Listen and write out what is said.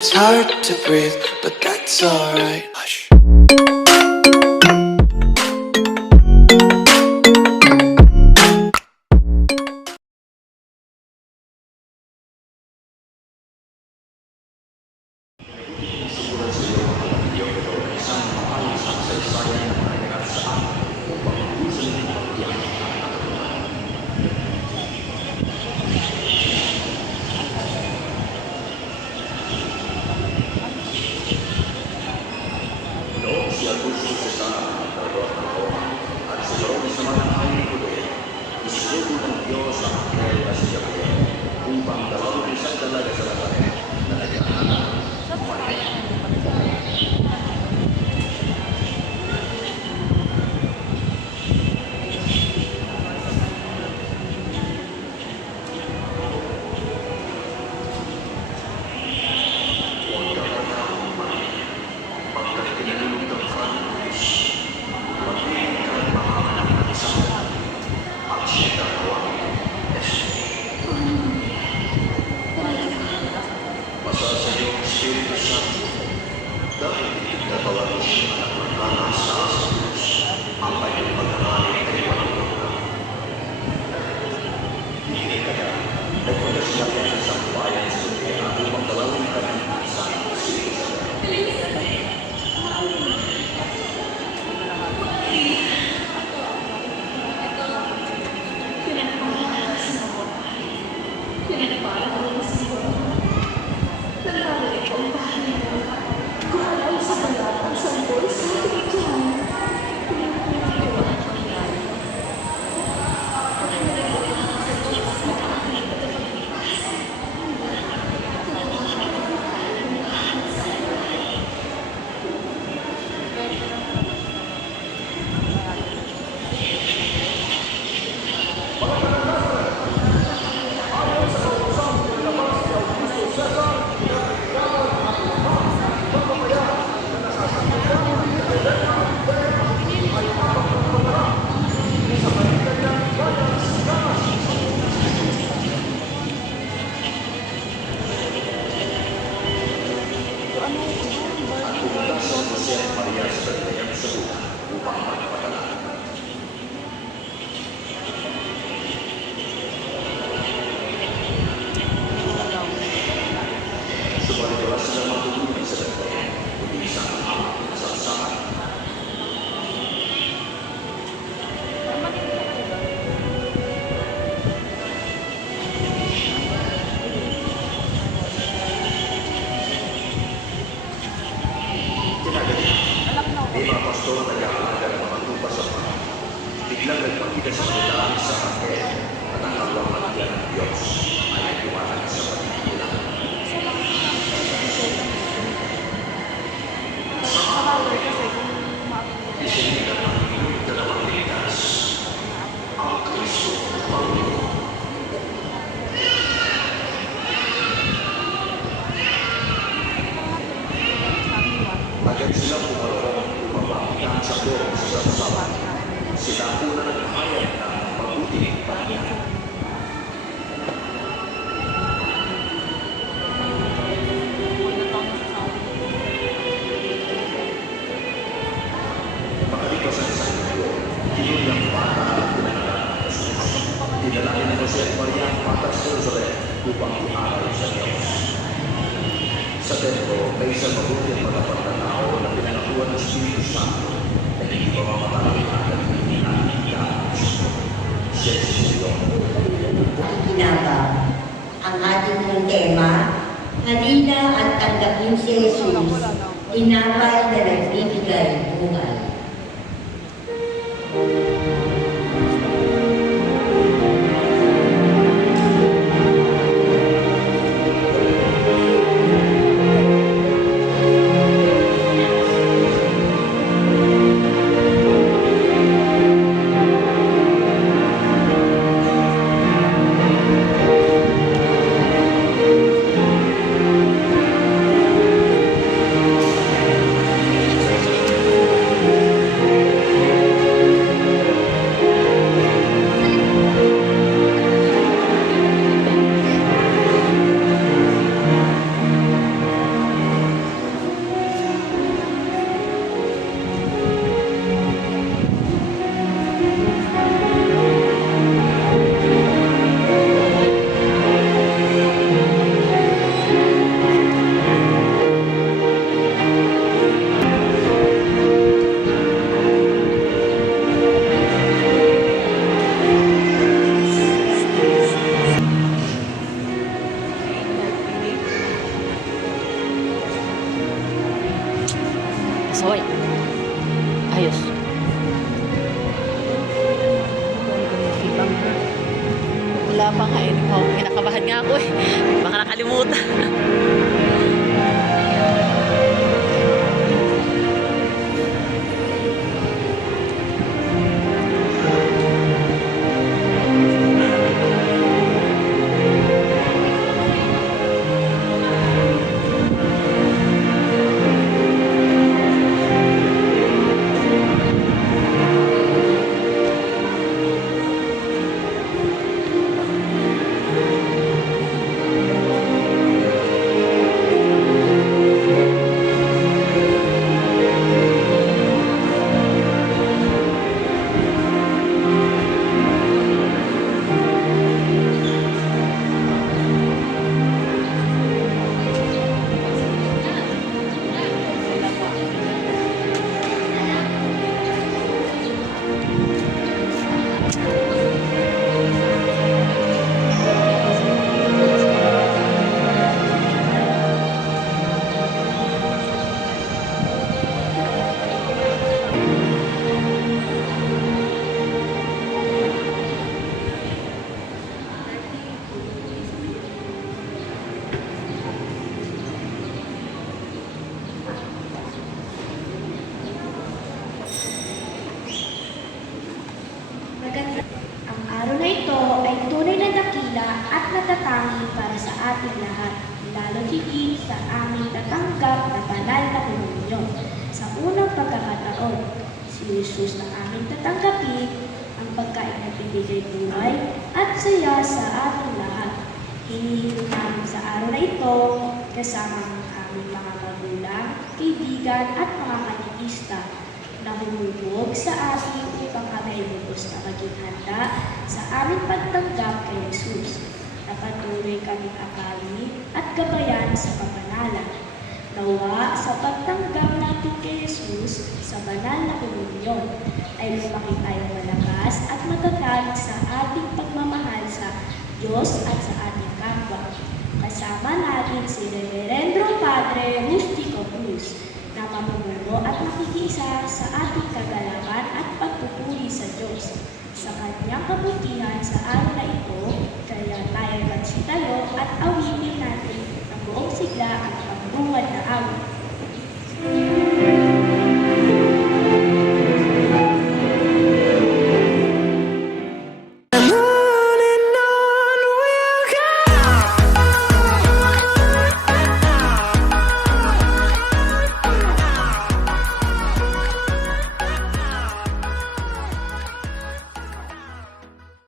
It's hard to breathe, but that's alright. Hush. Biglang nagpakita sa kanila sa papel at ang kawang-hatian ng Diyos ay nagdiwanan sa pagtitilang. Isinilang ng Pinoy dalawang ligas, ang Kristo Panginoon. Agad silang pumarong upang sa dorong sa sarsawan. Sila una nagpahayag na mabuting panya. Makalipas ang isang linggo, kinuha ang bata at pinangalan ng Jesus. Dinalangin ng Jose at Maria ang bata sa Jerusalem upang iaral sa Diyos. Sa templo, may isang mabuti at matapat na tao na pinangakuan ng Espiritu Santo na hindi mamamatay at hindi nakikita. Ikinabang ang ating pong tema, halina at tanggapin si Jesus, tinapay na nagbibigay buhay. pasaway. Ayos. Wala pa nga eh. Kinakabahan nga ako eh. Baka nakalimutan. Maganda. Ang araw na ito ay tunay na dakila at natatangi para sa ating lahat, lalo higit sa aming tatanggap na banal na komunyon. Sa unang pagkakataon, si Jesus na aming tatanggapin ang pagkain na bibigay buhay at saya sa ating lahat. Hinihintay namin sa araw na ito kasama ang aming mga magulang, kaibigan at mga katekista na humubog sa atin upang kami ay lubos na maging handa sa aming pagtanggap kay Jesus, na patuloy kaming akali at gabayan sa kapanalan. Nawa sa pagtanggap natin kay Jesus sa banal na komunyon ay lumaki tayong malakas at matatag sa ating pagmamahal sa Diyos at sa ating kapwa. Kasama natin si Reverendo Padre Rustico Cruz, na mamumuno at makikiisa sa ating kagalakan at pagpupuri sa Diyos. Sa kanyang kabutihan sa araw na ito, kaya tayo magsitayo at awitin natin ang buong sigla at pagbuwad na awit.